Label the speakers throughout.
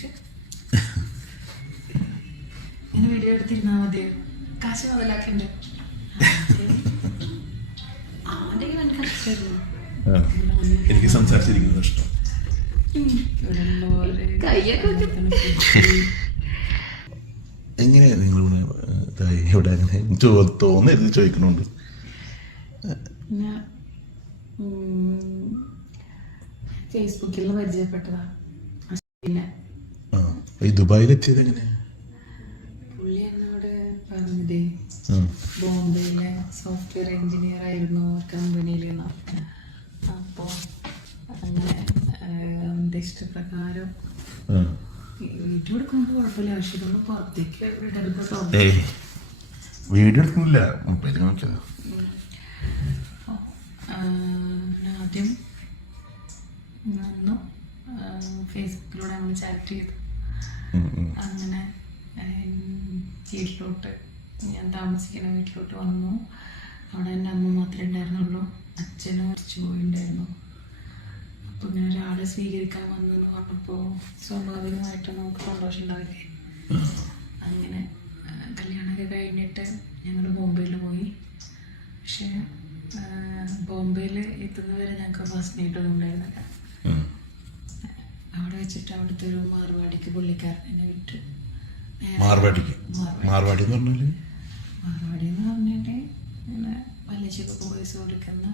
Speaker 1: Minute ഇങ്ങനെ video എടുത്തിരുന്നാ മതി കാശ് മുതലാക്കണ്ട്. ആദ്യം എനിക്ക്
Speaker 2: സംസാരിച്ചിരിക്കുന്നത് ഇഷ്ടം. എങ്ങനെയാ നിങ്ങൾ ഇവിടെ അങ്ങനെ തോന്നരുത് ചോദിക്കണുണ്ട്?
Speaker 1: ഫേസ്ബുക്കിൽ നിന്ന് പരിചയപ്പെട്ടതാ പിന്നെ
Speaker 2: ഈ ദുബായിലെത്തിയത് എത്തിയത്
Speaker 1: പുള്ളി എന്നോട് പറഞ്ഞത്
Speaker 2: ആ.
Speaker 1: ബോംബെയിലെ സോഫ്റ്റ്വെയർ എഞ്ചിനീയർ ആയിരുന്നു കമ്പനിയിൽ അപ്പോൾ അങ്ങനെ ആഹ്, എന്റെ ഇഷ്ടപ്രകാരം
Speaker 2: ആ.
Speaker 1: വീട്ടിൽ കൊടുക്കുമ്പോൾ കുഴപ്പമില്ല പക്ഷെ ഇതൊന്ന് പുറത്തേക്ക് വിടരുത്
Speaker 2: ഏയ് വീഡിയോ എടുക്കുന്നില്ല മൊബൈൽ നോക്കിയതാ
Speaker 1: ആദ്യം ഫേസ്ബുക്കിലൂടെ നമ്മൾ ചാറ്റ് ചെയ്തു. അങ്ങനെ വീട്ടിലോട്ട് ഞാൻ താമസിക്കുന്ന വീട്ടിലോട്ട് വന്നു. അവിടെ എന്റെ അമ്മ മാത്രമേ ഉണ്ടായിരുന്നുള്ളൂ. അച്ഛനും മരിച്ചു പോയിണ്ടായിരുന്നു. അപ്പോൾ ഇങ്ങനെ ഒരാളെ സ്വീകരിക്കാൻ വന്നു എന്ന് പറഞ്ഞപ്പോൾ സ്വാഭാവികമായിട്ട് നമുക്ക് സന്തോഷം ഉണ്ടാവില്ലേ? അങ്ങനെ കല്യാണമൊക്കെ കഴിഞ്ഞിട്ട് ഞങ്ങൾ ബോംബെയിൽ പോയി. പക്ഷേ ബോംബെയിൽ എത്തുന്ന വരെ ഞങ്ങൾക്ക് ഫസ്റ്റ് നീട്ടൊന്നും ഉണ്ടായിരുന്നില്ല. വെച്ചിട്ട് അവിടുത്തെ ഒരു മാർവാടിക്ക് പുള്ളിക്കാരൻ എന്നെ വിട്ടു.
Speaker 2: മാർവാടിക്ക്?
Speaker 1: മാർവാടി.
Speaker 2: എന്ന് പറഞ്ഞാൽ?
Speaker 1: മാർവാടി എന്ന് പറഞ്ഞിട്ട് ഇങ്ങനെ പലിശക്കൊക്കെ പോലീസ് കൊടുക്കുന്ന.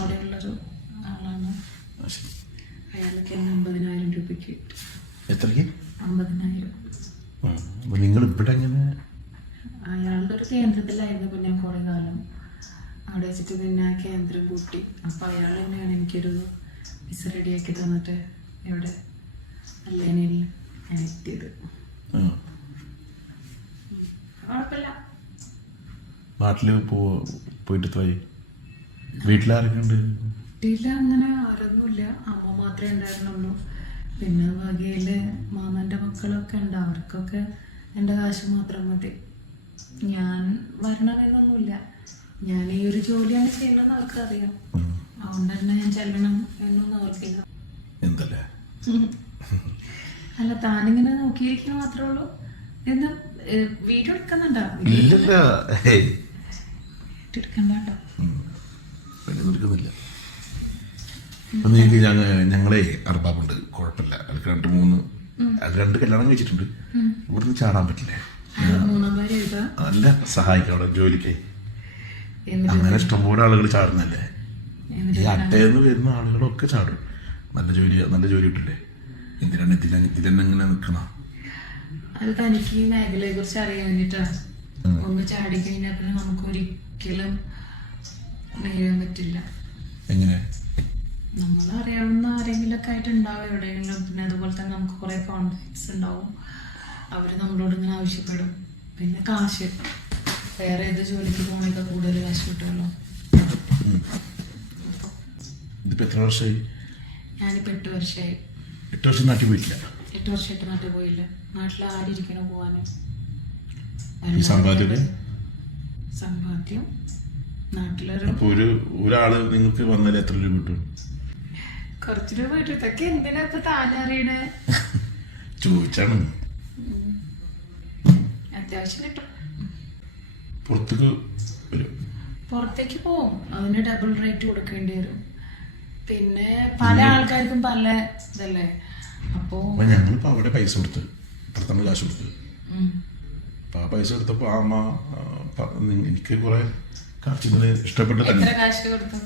Speaker 1: അവിടെയുള്ളൊരു ആളാണ്. അയാൾക്ക് എന്നെ അമ്പതിനായിരം രൂപയ്ക്ക് കിട്ടും.
Speaker 2: എത്രയ്ക്ക്?
Speaker 1: അമ്പതിനായിരം.
Speaker 2: നിങ്ങൾ ഇവിടെ എങ്ങനെ?
Speaker 1: അയാളുടെ ഒരു കേന്ദ്രത്തിലായിരുന്നു പിന്നെ കുറേ കാലം. അവിടെ വെച്ചിട്ട് പിന്നെ ആ കേന്ദ്രം കൂട്ടി. അപ്പം അയാൾ തന്നെയാണ് എനിക്കൊരു വിസ റെഡിയാക്കി തന്നിട്ട് ഇവിടെ അല്ലേനിൽ ഞാൻ എത്തിയത്. കുഴപ്പമില്ല
Speaker 2: പോയിട്ട് എത്രയായി വീട്ടിലാരൊക്കെ ഉണ്ട്
Speaker 1: വീട്ടിൽ അങ്ങനെ ആരൊന്നുമില്ല അമ്മ മാത്രമേ ഉണ്ടായിരുന്നുള്ളൂ. പിന്നെ വകയിൽ മാമന്റെ മക്കളൊക്കെ ഉണ്ട്. അവർക്കൊക്കെ എന്റെ കാശ് മാത്രം മതി. ഞാൻ വരണമെന്നൊന്നുമില്ല. ഞാൻ ഈ ഒരു ജോലിയാണ് ചെയ്യണമെന്ന് അവർക്കറിയാം. അതുകൊണ്ട് തന്നെ ഞാൻ ചെല്ലണം എന്നൊന്നും അവർക്കില്ല. അല്ല താനിങ്ങനെ നോക്കിയിരിക്കുക മാത്രമേ ഉള്ളൂ. എന്ന് വീഡിയോ എടുക്കുന്നുണ്ടോ?
Speaker 2: ഇല്ലല്ല.
Speaker 1: എടുക്കണ്ട
Speaker 2: എടുക്കുന്നില്ല. നിങ്ങൾക്ക് ഞങ്ങളെ അർബാബുണ്ട്. കുഴപ്പമില്ല. അത് രണ്ട് മൂന്ന് അത് രണ്ട് കല്യാണം കഴിച്ചിട്ടുണ്ട്. ഇവിടുന്ന് ചാടാൻ പറ്റില്ലേ. അല്ല സഹായിക്കാം അവിടെ ജോലിക്ക്. അങ്ങനെ ഇഷ്ടംപോലെ ആളുകൾ ചാടുന്നല്ലേ? ഈ അട്ടയെന്ന് വരുന്ന ആളുകളൊക്കെ ചാടും. നല്ല ജോലി നല്ല ജോലി കിട്ടില്ലേ? എന്തിനാണ് ഇതിൽ തന്നെ ഇങ്ങനെ നിൽക്കണ
Speaker 1: അത് തനിക്ക് ഈ മേഖലയെ കുറിച്ച് അറിയാൻ വേണ്ടിട്ടാ. ഒന്ന് ചാടി കഴിഞ്ഞാൽ പിന്നെ നമുക്ക് ഒരിക്കലും നേരാൻ പറ്റില്ല.
Speaker 2: എങ്ങനെ?
Speaker 1: നമ്മൾ അറിയാവുന്ന ആരെങ്കിലൊക്കെ ആയിട്ട് ഉണ്ടാവും എവിടെയെങ്കിലും. പിന്നെ അതുപോലെ തന്നെ നമുക്ക് കുറെ കോണ്ടാക്ട്സ് ഉണ്ടാവും. അവർ നമ്മളോട് ഇങ്ങനെ ആവശ്യപ്പെടും. പിന്നെ കാശ്. വേറെ ഏത് ജോലിക്ക് പോകണമെങ്കിൽ കൂടുതൽ കാശ് കിട്ടുമല്ലോ.
Speaker 2: ഇതിപ്പോ എത്ര വർഷമായി
Speaker 1: ഞാനിപ്പോൾ എട്ട് വർഷമായി.
Speaker 2: എട്ട് വർഷം നാട്ടിൽ പോയിട്ടില്ല.
Speaker 1: എട്ട് വർഷമായിട്ട് നാട്ടിൽ പോയില്ല. നാട്ടിൽ ആരിയ്ക്കണോ പോവാന്?
Speaker 2: ഈ
Speaker 1: സമ്പാദ്യം? നാട്ടിലൊരു
Speaker 2: അപ്പൊ ഒരു ഒരാൾ നിങ്ങൾക്ക് വന്നാൽ എത്ര രൂപ കിട്ടും?
Speaker 1: കുറച്ച് രൂപ കിട്ടും. ഇതൊക്കെ എന്തിനാ ഇപ്പൊ താനറിയണേ
Speaker 2: ചോദിച്ചാണ്.
Speaker 1: അത്യാവശ്യം കിട്ടും.
Speaker 2: പുറത്തേക്ക് വരും.
Speaker 1: പുറത്തേക്ക് പോവും. അതിന് ഡബിൾ റേറ്റ് കൊടുക്കേണ്ടി വരും. പിന്നെ പല ആൾക്കാർക്കും പല ഇതല്ലേ? അപ്പോ
Speaker 2: ഞങ്ങളിപ്പോ അവിടെ പൈസ കൊടുത്ത് പ്രഥമ കാശ് കൊടുത്ത്. അപ്പൊ ആ പൈസ കൊടുത്തപ്പോ ആ അമ്മ എനിക്ക് കുറെ കാശിന് ഇഷ്ടപ്പെട്ട
Speaker 1: എത്ര കാശ് കൊടുത്തു?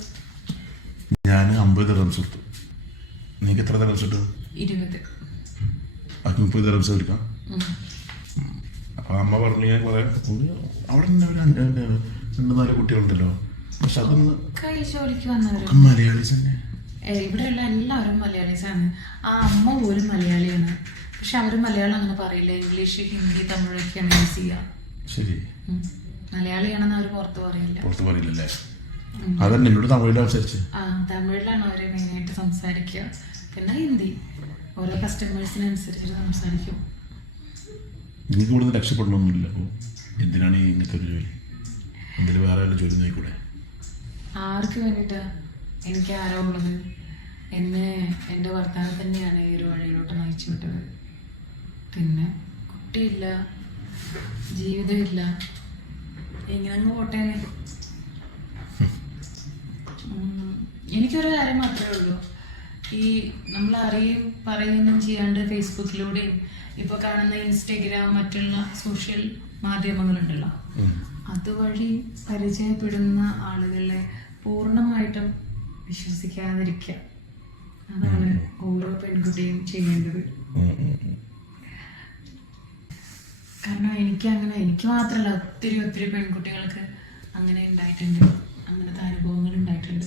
Speaker 2: ഞാൻ അമ്പത് റംസ് കൊടുത്തു. നിനക്ക് എത്ര റംസ് കിട്ടും?
Speaker 1: ഇരുപത്.
Speaker 2: അത് മുപ്പത് റംസ് എടുക്കാം
Speaker 1: ഉം.
Speaker 2: അപ്പൊ അമ്മ പറഞ്ഞു ഞാൻ കുറെ അവിടെ തന്നെ ഒരു അഞ്ച് രണ്ട് നാല് കുട്ടികളുണ്ടല്ലോ. പക്ഷെ അതൊന്ന് മലയാളീസ് തന്നെ.
Speaker 1: ഇവിടെയുള്ള എല്ലാവരും മലയാളീസാണ്. ആ അമ്മ പോലും മലയാളിയാണ്. പക്ഷെ അവർ മലയാളം അങ്ങനെ പറയില്ല. ഇംഗ്ലീഷ് ഹിന്ദി തമിഴൊക്കെയാണ് യൂസ് ചെയ്യുക
Speaker 2: ശരി.
Speaker 1: മലയാളിയാണെന്ന് അവർ പുറത്ത് പറയില്ല.
Speaker 2: പുറത്ത് പറയില്ലല്ലേ? അതന്നെ എന്നോട് തമിഴിൽ സംസാരിച്ച്.
Speaker 1: ആ തമിഴിലാണ് അവർ മെയിനായിട്ട് സംസാരിക്കുക പിന്നെ ഹിന്ദി. ഓരോ കസ്റ്റമേഴ്സിനനുസരിച്ച് സംസാരിക്കും.
Speaker 2: നിങ്ങൾക്ക് ഇവിടുന്ന് രക്ഷപ്പെടണമൊന്നുമില്ല. അപ്പോൾ എന്തിനാണ് ഈ ഇങ്ങനത്തെ ഒരു ജോലി? എന്തെങ്കിലും വേറെ ജോലി നോക്കൂടെ
Speaker 1: ആർക്ക് വേണ്ടിയിട്ടാ എനിക്ക് ആരോ ഉള്ളത്? എന്നെ എന്റെ ഭർത്താവ് തന്നെയാണ് ഈ ഒരു വഴിയിലോട്ട് നയിച്ചു വിട്ടത്. പിന്നെ കുട്ടിയില്ല ജീവിതമില്ല. എങ്ങനെ അങ്ങ് പോട്ടേനെ എനിക്കൊരു കാര്യം മാത്രമേ ഉള്ളൂ. ഈ നമ്മൾ അറിയും പറയുകയൊന്നും ചെയ്യാണ്ട് ഫേസ്ബുക്കിലൂടെയും ഇപ്പോൾ കാണുന്ന ഇൻസ്റ്റഗ്രാം മറ്റുള്ള സോഷ്യൽ മാധ്യമങ്ങളുണ്ടല്ലോ. അതുവഴി പരിചയപ്പെടുന്ന ആളുകളെ പൂർണമായിട്ടും വിശ്വസിക്കാതിരിക്കുക. അതാണ് ഓരോ പെൺകുട്ടിയും ചെയ്യേണ്ടത്. കാരണം എനിക്ക് അങ്ങനെ എനിക്ക് മാത്രമല്ല ഒത്തിരി ഒത്തിരി പെൺകുട്ടികൾക്ക് അങ്ങനെ ഉണ്ടായിട്ടുണ്ട്. അങ്ങനത്തെ അനുഭവങ്ങൾ ഉണ്ടായിട്ടുണ്ട്.